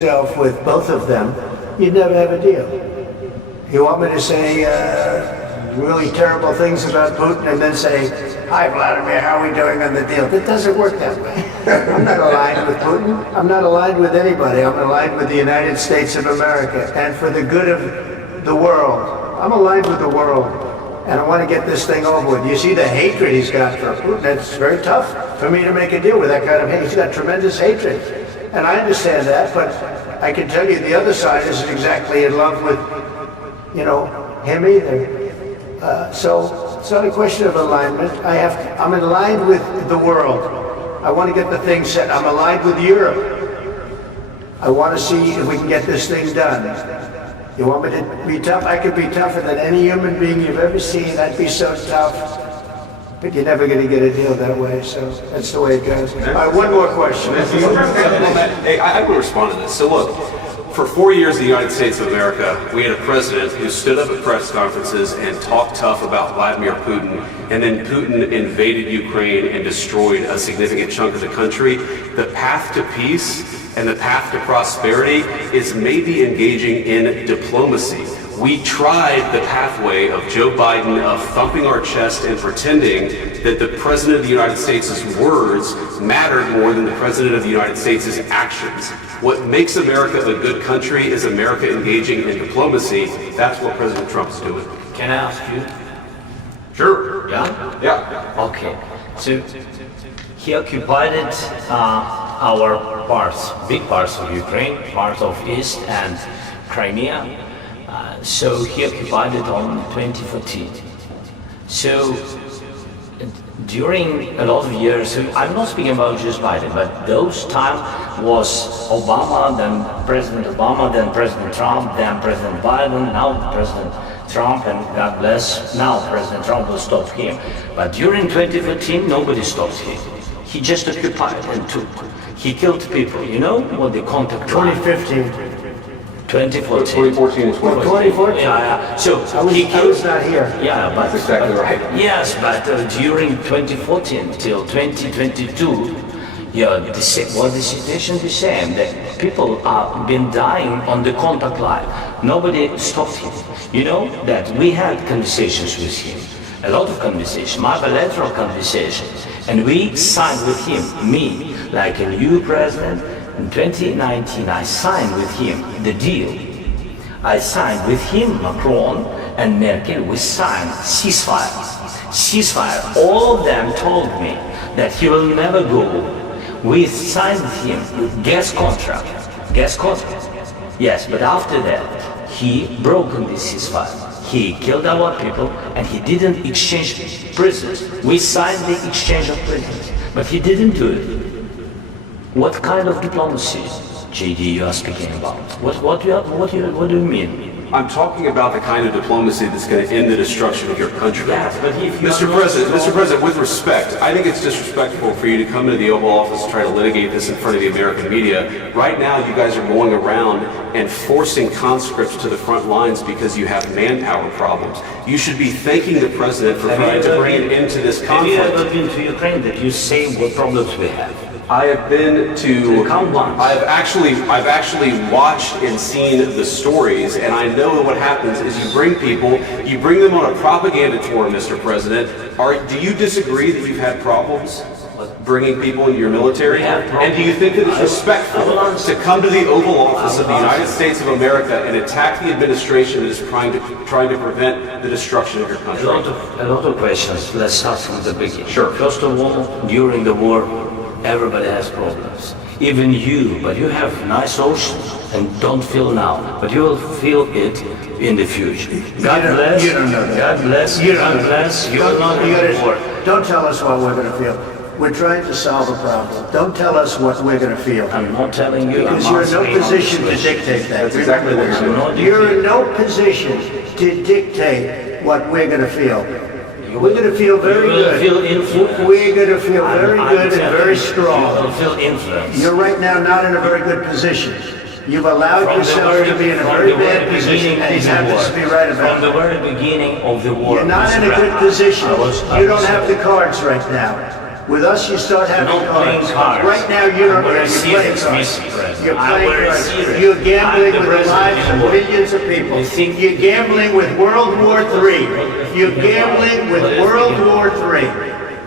with both of them, you'd never have a deal. You want me to say really terrible things about Putin and then say, "Hi, Vladimir, how are we doing on the deal?" It doesn't work that way. I'm not aligned with Putin. I'm not aligned with anybody. I'm aligned with the United States of America and for the good of the world. I'm aligned with the world, and I want to get this thing over with. You see the hatred he's got for Putin. It's very tough for me to make a deal with that kind of hate. He's got tremendous hatred. And I understand that, but I can tell you the other side isn't exactly in love with, him either. So it's not a question of alignment. I'm aligned with the world. I want to get the thing set. I'm aligned with Europe. I want to see if we can get this thing done. You want me to be tough? I could be tougher than any human being you've ever seen. I'd be so tough. But you're never going to get a deal that way, so that's the way it goes. All right, one more question. Hey, I would respond to this. So look, for 4 years in the United States of America, we had a president who stood up at press conferences and talked tough about Vladimir Putin, and then Putin invaded Ukraine and destroyed a significant chunk of the country. The path to peace and the path to prosperity is maybe engaging in diplomacy. We tried the pathway of Joe Biden of thumping our chest and pretending that the President of the United States' words mattered more than the President of the United States' actions. What makes America a good country is America engaging in diplomacy. That's what President Trump is doing. Can I ask you? Sure. Yeah? Yeah. Okay. So he occupied our parts, big parts of Ukraine, parts of East and Crimea. So he occupied it on 2014. So during a lot of years, I'm not speaking about just Biden, but those time was Obama, then President Obama, then President Trump, then President Biden, now President Trump, and God bless, now President Trump will stop him. But during 2014, nobody stopped him. He just occupied and took. He killed people. You know what the contact 2015. 2014 2014. is 2014? Yeah. So I was not here. Yeah, but That's exactly right. Yes, but during 2014 till 2022, the situation the same. That people have been dying on the contact line. Nobody stopped him. You know that we had conversations with him, a lot of conversations, bilateral conversations, and we signed with him, me, like a new president. In 2019, I signed with him the deal. I signed with him, Macron and Merkel, we signed ceasefire. Ceasefire. All of them told me that he will never go. We signed with him gas contract. Gas contract. Yes, but after that, he broke the ceasefire. He killed our people and he didn't exchange prisoners. We signed the exchange of prisoners, but he didn't do it. What kind of diplomacy, JD, you are speaking about? What do you mean? I'm talking about the kind of diplomacy that's going to end the destruction of your country. Yes, but if Mr. President, with respect, I think it's disrespectful for you to come into the Oval Office and try to litigate this in front of the American media. Right now, you guys are going around and forcing conscripts to the front lines because you have manpower problems. You should be thanking the President for trying to bring an end to this conflict. Have you ever been to Ukraine that you say what problems we have? I have been to. I've actually watched and seen the stories, and I know that what happens is you bring them on a propaganda tour, Mr. President. Do you disagree that you've had problems bringing people into your military? And do you think that it's respectful to come to the Oval Office of the United States of America and attack the administration that is trying to prevent the destruction of your country? A lot of questions. Let's start from the beginning. Sure. First of all, during the war, everybody has problems. Even you, but you have nice ocean and don't feel now, but you will feel it in the future. God bless. You don't know that. God bless. God bless. You will not war. Don't tell us what we're going to feel. We're trying to solve a problem. Don't tell us what we're going to feel. I'm not telling you. Because you're in no position to dictate that. That's exactly what you're doing. You're in no position to dictate what we're going to feel. We're going to feel very good. We're going to feel very good and very strong. You will feel influence. You're right now not in a very good position. You've allowed yourself to be in a very bad position, and you have to be right about it. From the very beginning of the war. You're not in a good position. You don't have the cards right now. With us, you start having Not playing cards. Right now, you're I'm very playing serious, cards. Mr. President. You're I'm playing very cards. serious. You're gambling I'm the with the lives president of of the world. millions of people. You think- You're gambling with World War III. You're gambling with World War III.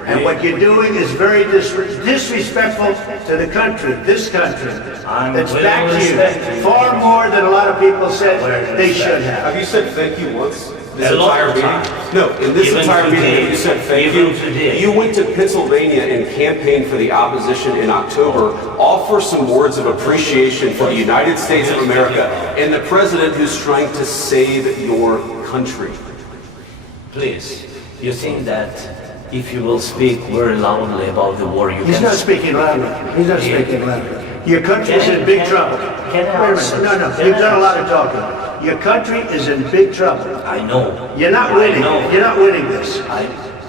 And what you're doing is very disrespectful to the country, this country. I'm That's very back to respectful. you. Far more than a lot of people said they should have. Have you said thank you once? This A lot entire of meeting? times. No, in this Even entire meeting, today. have you said thank Even you? today. You went to Pennsylvania and campaigned for the opposition in October. Offer some words of appreciation for the United States of America and the president who's trying to save your country. Please, you think that if you will speak very loudly about the war, you He's can... not speaking loudly. He's not speaking loudly. Your country's in big trouble. Can I Wait a answer? minute. No, Can you've I done a lot answer? of talking. Your country is in big trouble. I know. You're not I winning. know. You're not winning this.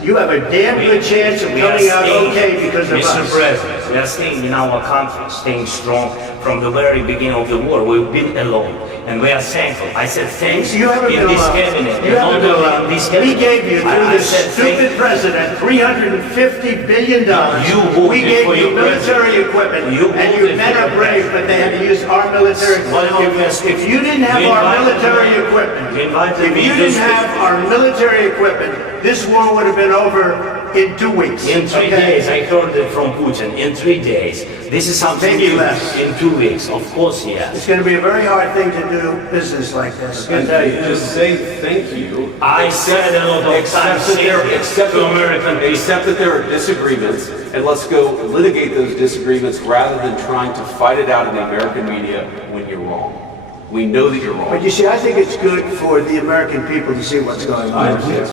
You have a damn good chance of We are coming out staying- okay because of Mr. us. President, we are staying in our country, staying strong from the very beginning of the war. We've been alone, and we are thankful. I said thanks You haven't in been this allowed. cabinet. You haven't not been only allowed. in this We cabinet. gave you, through I this said stupid president, $350 billion. You voted We gave for you your military equipment, You and your voted men for are your brave, but they had to use our military What about equipment. this? If you didn't have You our invited military me- equipment, you invited if me you to didn't speak. have our military equipment, this war would have been over in 2 weeks. In 3 okay? days, I heard it from Putin. In 3 days. This is something Maybe new. less. In 2 weeks, of course, yes. It's going to be a very hard thing to do business like this. I can tell you. Just say thank you. I said a lot of Accept times that there, thank you accept to American people. accept that there are disagreements, and let's go litigate those disagreements rather than trying to fight it out in the American media when you're wrong. We know that you're wrong. But you see, I think it's good for the American people to see what's going on.